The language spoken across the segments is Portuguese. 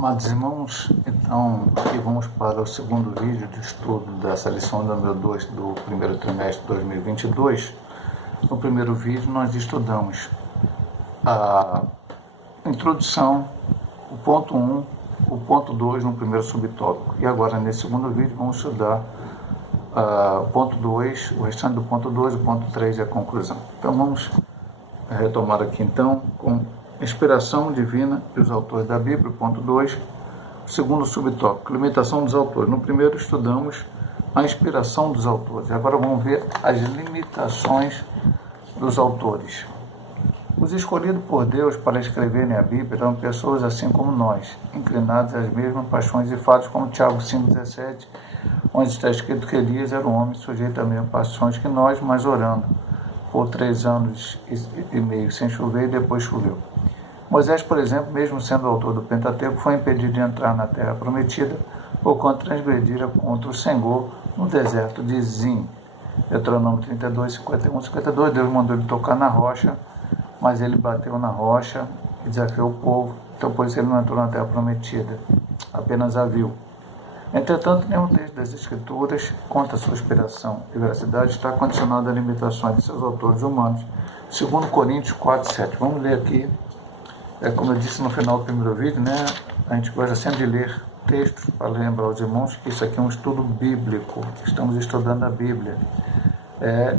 Amados irmãos, então aqui vamos para o segundo vídeo de estudo dessa lição número 2 do primeiro trimestre de 2022. No primeiro vídeo nós estudamos a introdução, o ponto 1, o ponto 2 no primeiro subtópico. E agora nesse segundo vídeo vamos estudar o ponto 2, o restante do ponto 2, o ponto 3 e a conclusão. Então vamos retomar aqui então com inspiração divina e os autores da Bíblia, ponto 2, segundo subtópico, limitação dos autores. No primeiro estudamos a inspiração dos autores, agora vamos ver as limitações dos autores. Os escolhidos por Deus para escreverem a Bíblia eram pessoas assim como nós, inclinadas às mesmas paixões e fatos, como Tiago 5,17, onde está escrito que Elias era um homem sujeito às mesmas paixões que nós, mas orando por 3 anos e meio sem chover e depois choveu. Moisés, por exemplo, mesmo sendo autor do Pentateuco, foi impedido de entrar na terra prometida por quanto transgredira contra o Senhor no deserto de Zin. Deuteronômio 32, 51, 52, Deus mandou ele tocar na rocha, mas ele bateu na rocha e desafiou o povo, então por isso ele não entrou na terra prometida, apenas a viu. Entretanto, nenhum texto das Escrituras, quanto à sua inspiração e veracidade, está condicionado a limitações de seus autores humanos, segundo Coríntios 4, 7. Vamos ler aqui. Como eu disse no final do primeiro vídeo, a gente gosta sempre de ler textos para lembrar aos irmãos que isso aqui é um estudo bíblico. Estamos estudando a Bíblia.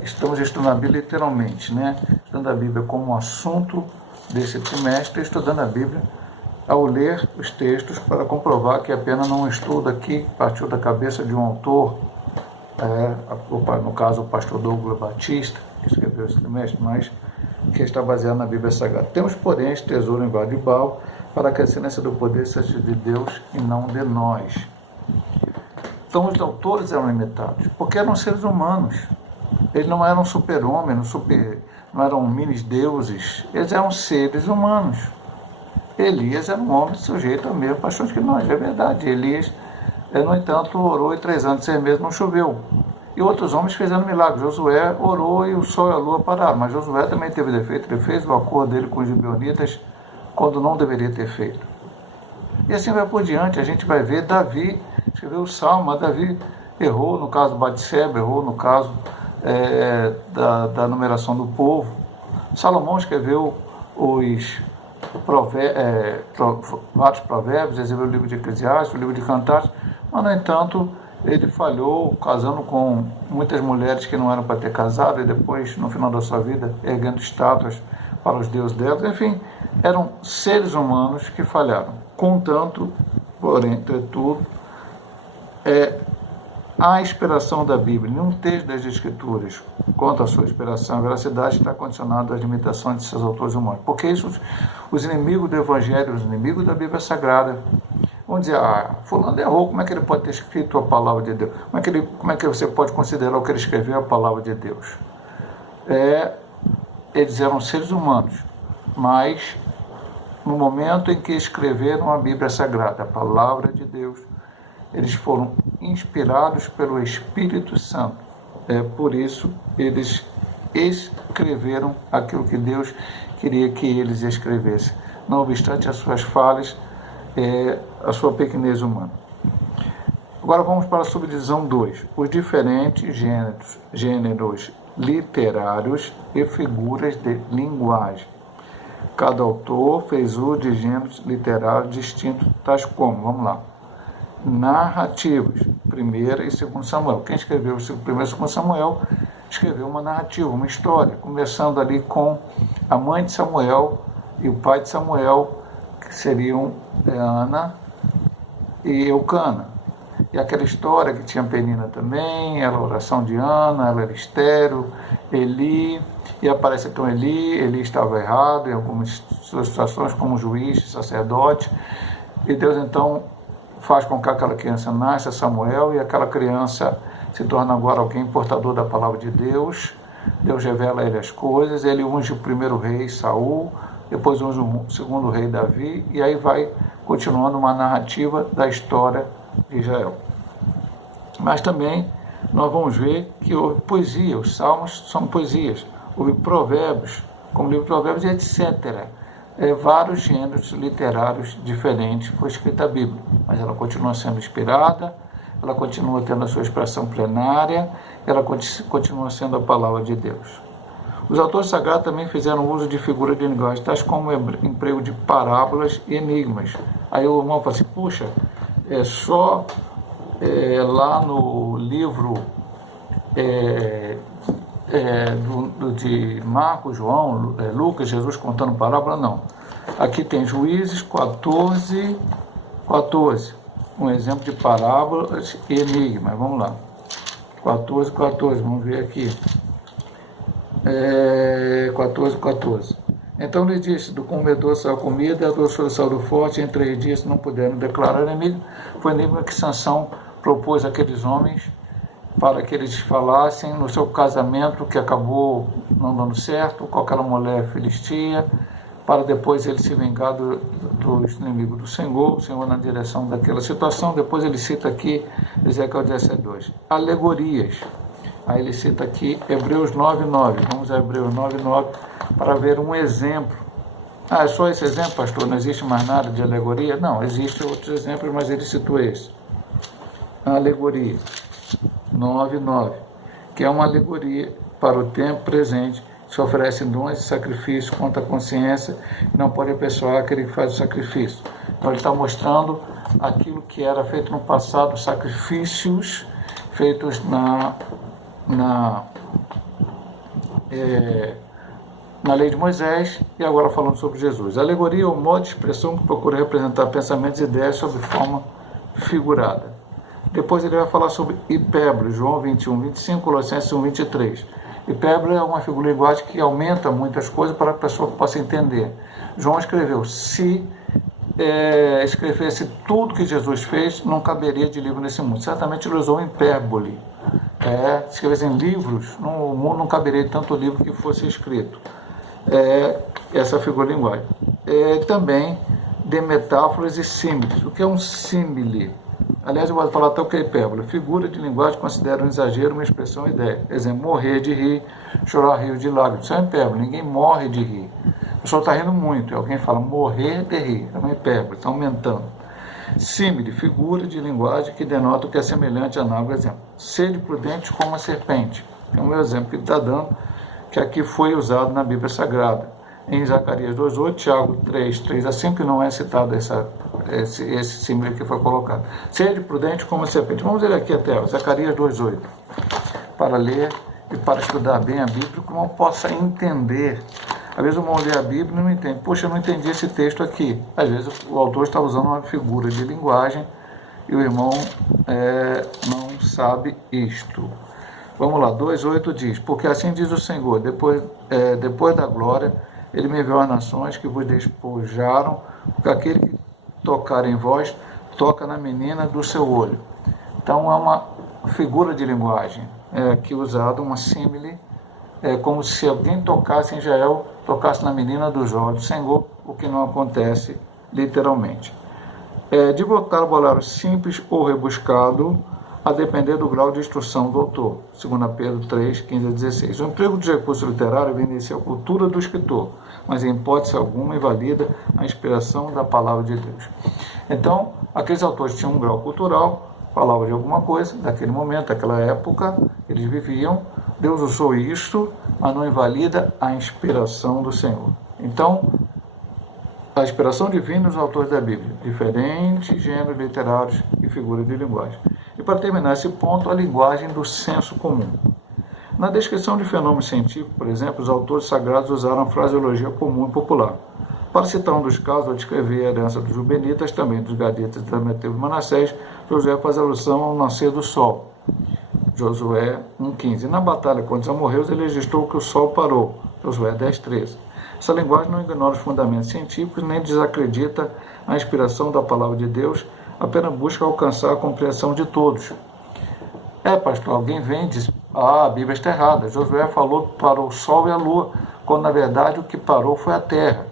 Estamos estudando a Bíblia literalmente, estudando a Bíblia como assunto desse trimestre, estudando a Bíblia ao ler os textos para comprovar que apenas não estudo aqui partiu da cabeça de um autor, no caso o pastor Douglas Batista, que escreveu esse trimestre, mas que está baseado na Bíblia Sagrada. Temos, porém, este tesouro em Vadibal para que a excelência do poder seja de Deus e não de nós. Então, os autores eram limitados, porque eram seres humanos. Eles não eram super-homens, não eram mini-deuses, eles eram seres humanos. Elias era um homem sujeito a mesmas paixões que nós, é verdade. Elias, no entanto, orou e 3 anos e 6 meses não choveu. E outros homens fizeram milagres. Josué orou e o sol e a lua pararam. Mas Josué também teve defeito. Ele fez o acordo dele com os gibeonitas quando não deveria ter feito. E assim vai por diante. A gente vai ver Davi escreveu o Salmo, mas Davi errou no caso do Batseba, errou no caso da numeração do povo. Salomão escreveu vários provérbios, escreveu o livro de Eclesiastes, o livro de Cantares, mas, no entanto, ele falhou casando com muitas mulheres que não eram para ter casado e depois, no final da sua vida, erguendo estátuas para os deuses delas. Enfim, eram seres humanos que falharam. Contanto, porém, entretudo, a inspiração da Bíblia, nenhum texto das Escrituras, quanto à sua inspiração e veracidade, está condicionado às limitações de seus autores humanos. Porque isso, os inimigos do Evangelho, os inimigos da Bíblia Sagrada, vão dizer, fulano errou, como é que ele pode ter escrito a palavra de Deus? Como é que você pode considerar o que ele escreveu a palavra de Deus? Eles eram seres humanos, mas no momento em que escreveram a Bíblia Sagrada, a palavra de Deus, eles foram inspirados pelo Espírito Santo. Por isso, eles escreveram aquilo que Deus queria que eles escrevessem. Não obstante as suas falhas, a sua pequenez humana. Agora vamos para a subdivisão 2. Os diferentes gêneros literários e figuras de linguagem. Cada autor fez uso de gêneros literários distintos, tais como, vamos lá, narrativas, 1º e 2º Samuel. Quem escreveu o 1º e 2º Samuel escreveu uma narrativa, uma história, começando ali com a mãe de Samuel e o pai de Samuel, que seriam Ana e Eucana. E aquela história que tinha Penina também, era a oração de Ana, ela era estéril, Eli, e aparece então Eli estava errado em algumas situações como juiz, sacerdote, e Deus então faz com que aquela criança nasça, Samuel, e aquela criança se torna agora alguém portador da palavra de Deus. Deus revela a ele as coisas, ele unge o primeiro rei, Saul, depois unge o segundo rei, Davi, e aí vai continuando uma narrativa da história de Israel. Mas também nós vamos ver que houve poesia, os salmos são poesias, houve provérbios, como o livro de Provérbios, etc. vários gêneros literários diferentes foi escrita a Bíblia, mas ela continua sendo inspirada, ela continua tendo a sua expressão plenária, ela continua sendo a palavra de Deus. Os autores sagrados também fizeram uso de figuras de linguagem, tais como o emprego de parábolas e enigmas. Aí o irmão fala assim, puxa, só lá no livro de Marcos, João, Lucas, Jesus contando parábola, não. Aqui tem Juízes 14, um exemplo de parábolas e enigmas. Vamos lá. 14, vamos ver aqui. 14. Então lhe disse, do comedor saiu a comida, e a doçura saiu do forte, em 3 dias não puderam declarar inimigo. Foi enigma que Sansão propôs àqueles homens para que eles falassem no seu casamento, que acabou não dando certo, com aquela mulher filistia, para depois ele se vingar dos inimigos do Senhor, o Senhor na direção daquela situação. Depois ele cita aqui, Ezequiel 17:2, alegorias. Aí ele cita aqui Hebreus 9:9. Vamos a Hebreus 9:9 para ver um exemplo. É só esse exemplo, pastor? Não existe mais nada de alegoria? Não, existem outros exemplos, mas ele citou esse. A alegoria 9:9, que é uma alegoria para o tempo presente. Se oferecem dons e sacrifícios contra a consciência e não pode apessoar aquele que faz o sacrifício. Então ele está mostrando aquilo que era feito no passado, sacrifícios feitos na lei de Moisés, e agora falando sobre Jesus. A alegoria é um modo de expressão que procura representar pensamentos e ideias sob forma figurada. Depois ele vai falar sobre hipérbole, João 21:25, Colossenses 1:23. Hipérbole é uma figura de linguagem que aumenta muitas coisas para que a pessoa possa entender. João escreveu, se escrevesse tudo que Jesus fez, não caberia de livro nesse mundo. Certamente ele usou hipérbole. Se escrevessem livros, no mundo não caberia tanto livro que fosse escrito. Essa figura de linguagem. Também de metáforas e símiles. O que é um símile? Aliás, eu vou falar até o que é hipérbole. Figura de linguagem considera um exagero, uma expressão, ideia. Exemplo, morrer de rir, chorar rio de lágrimas. Isso é hipérbole, ninguém morre de rir. O pessoal está rindo muito, e alguém fala morrer de rir. É uma hipérbole, está aumentando. Símile, figura de linguagem que denota o que é semelhante a análogo. Exemplo, sede prudente como a serpente. É um exemplo que ele está dando, que aqui foi usado na Bíblia Sagrada. Em Zacarias 2:8, Tiago 3:3-5, que não é citado esse símbolo que foi colocado. Sede prudente como a serpente. Vamos ler aqui até Zacarias 2:8, para ler e para estudar bem a Bíblia, que o irmão possa entender. Às vezes o irmão lê a Bíblia e não entende. Poxa, eu não entendi esse texto aqui. Às vezes o autor está usando uma figura de linguagem e o irmão não sabe isto. Vamos lá, 2:8 diz, porque assim diz o Senhor, depois da glória, ele me enviou às nações que vos despojaram, porque aquele que tocar em vós, toca na menina do seu olho. Então é uma figura de linguagem aqui usada, uma símile, como se alguém tocasse em Israel, tocasse na menina dos olhos do Senhor, o que não acontece literalmente. De vocabulário simples ou rebuscado, a depender do grau de instrução do autor, 2 Pedro 3:15-16. O emprego de recurso literário evidencia a cultura do escritor, mas em hipótese alguma invalida a inspiração da palavra de Deus. Então, aqueles autores tinham um grau cultural, falavam de alguma coisa, daquele momento, daquela época, eles viviam, Deus usou isto, mas não invalida a inspiração do Senhor. Então, a inspiração divina dos autores da Bíblia, diferentes gêneros literários e figuras de linguagem. E para terminar esse ponto, a linguagem do senso comum. Na descrição de fenômenos científicos, por exemplo, os autores sagrados usaram a fraseologia comum e popular. Para citar um dos casos, ao descrever a herança dos Rubenitas, também dos Gaditas, também teve Manassés, Josué faz alusão ao nascer do sol. Josué 1:15. Na batalha contra os amorreus, ele registrou que o sol parou. Josué 10:13. Essa linguagem não ignora os fundamentos científicos, nem desacredita a inspiração da palavra de Deus, apenas busca alcançar a compreensão de todos. Pastor, alguém vem e diz, a Bíblia está errada. Josué falou que parou o sol e a lua, quando na verdade o que parou foi a terra.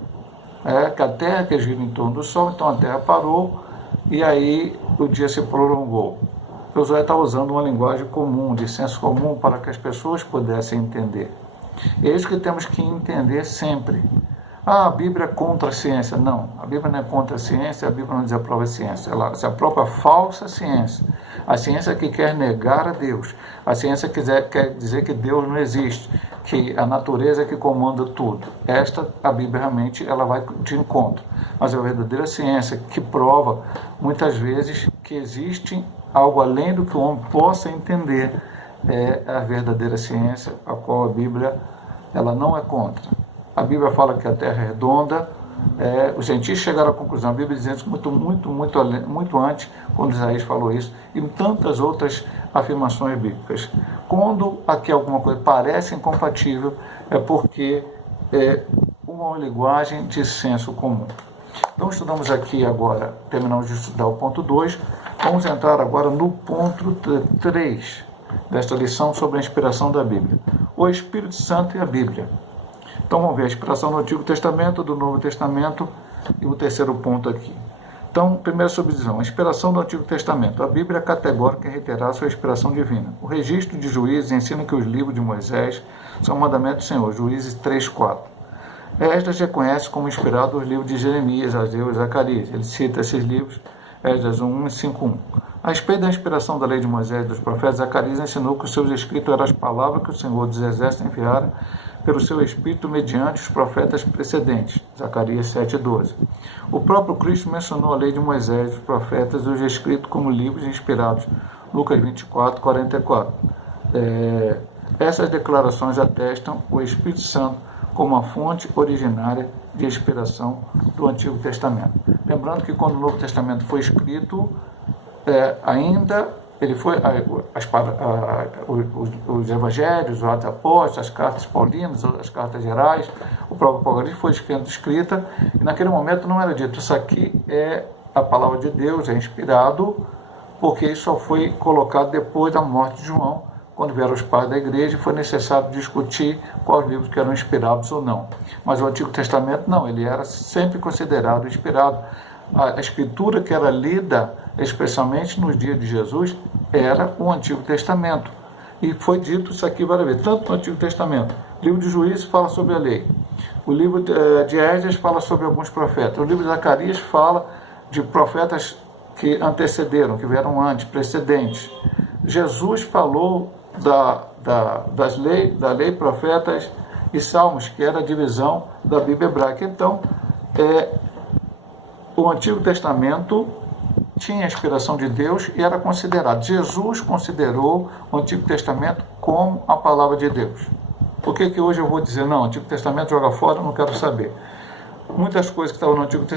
Que a terra que gira em torno do sol, então a terra parou e aí o dia se prolongou. Josué está usando uma linguagem comum, de senso comum, para que as pessoas pudessem entender. E é isso que temos que entender sempre. Ah, a Bíblia é contra a ciência. Não, a Bíblia não é contra a ciência, a Bíblia não desaprova a ciência. Ela desaprova a falsa ciência. A ciência que quer negar a Deus. A ciência que quer dizer que Deus não existe, que a natureza é que comanda tudo. A Bíblia realmente ela vai de encontro. Mas a verdadeira ciência que prova, muitas vezes, que existe algo além do que o homem possa entender, é a verdadeira ciência, a qual a Bíblia ela não é contra. A Bíblia fala que a Terra é redonda, os cientistas chegaram à conclusão, a Bíblia dizendo isso muito antes, quando Isaías falou isso, e tantas outras afirmações bíblicas. Quando aqui alguma coisa parece incompatível, é porque é uma linguagem de senso comum. Então estudamos aqui agora, terminamos de estudar o ponto 2, vamos entrar agora no ponto 3 desta lição sobre a inspiração da Bíblia. O Espírito Santo e a Bíblia. Então vamos ver a inspiração do Antigo Testamento, do Novo Testamento e o terceiro ponto aqui. Então, primeira subdivisão, a inspiração do Antigo Testamento. A Bíblia é categórica em reiterar sua inspiração divina. O registro de Juízes ensina que os livros de Moisés são mandamentos do Senhor, Juízes 3:4. Esdras reconhece como inspirado os livros de Jeremias, Ageu e Zacarias. Ele cita esses livros, Esdras 1 e 5:1. A respeito da inspiração da lei de Moisés e dos profetas, Zacarias ensinou que os seus escritos eram as palavras que o Senhor dos Exércitos enviara pelo seu Espírito mediante os profetas precedentes, Zacarias 7:12. O próprio Cristo mencionou a lei de Moisés, os profetas e os escritos como livros inspirados, Lucas 24:44. Essas declarações atestam o Espírito Santo como a fonte originária de inspiração do Antigo Testamento. Lembrando que quando o Novo Testamento foi escrito, ele foi os evangelhos, os atos apóstolos, as cartas paulinas, as cartas gerais, o próprio Apocalipse foi escrita, e naquele momento não era dito, isso aqui é a palavra de Deus, é inspirado, porque isso só foi colocado depois da morte de João, quando vieram os pais da igreja, foi necessário discutir quais livros que eram inspirados ou não. Mas o Antigo Testamento não, ele era sempre considerado inspirado. A escritura que era lida, especialmente nos dias de Jesus, era o Antigo Testamento. E foi dito isso aqui várias vezes, tanto no Antigo Testamento. O livro de Juízes fala sobre a lei. O livro de Esdras fala sobre alguns profetas. O livro de Zacarias fala de profetas que antecederam, que vieram antes, precedentes. Jesus falou da lei, profetas e salmos, que era a divisão da Bíblia hebraica. Então, o Antigo Testamento tinha a inspiração de Deus e era considerado. Jesus considerou o Antigo Testamento como a palavra de Deus. Por que hoje eu vou dizer, não, o Antigo Testamento joga fora, eu não quero saber. Muitas coisas que estavam no Antigo Testamento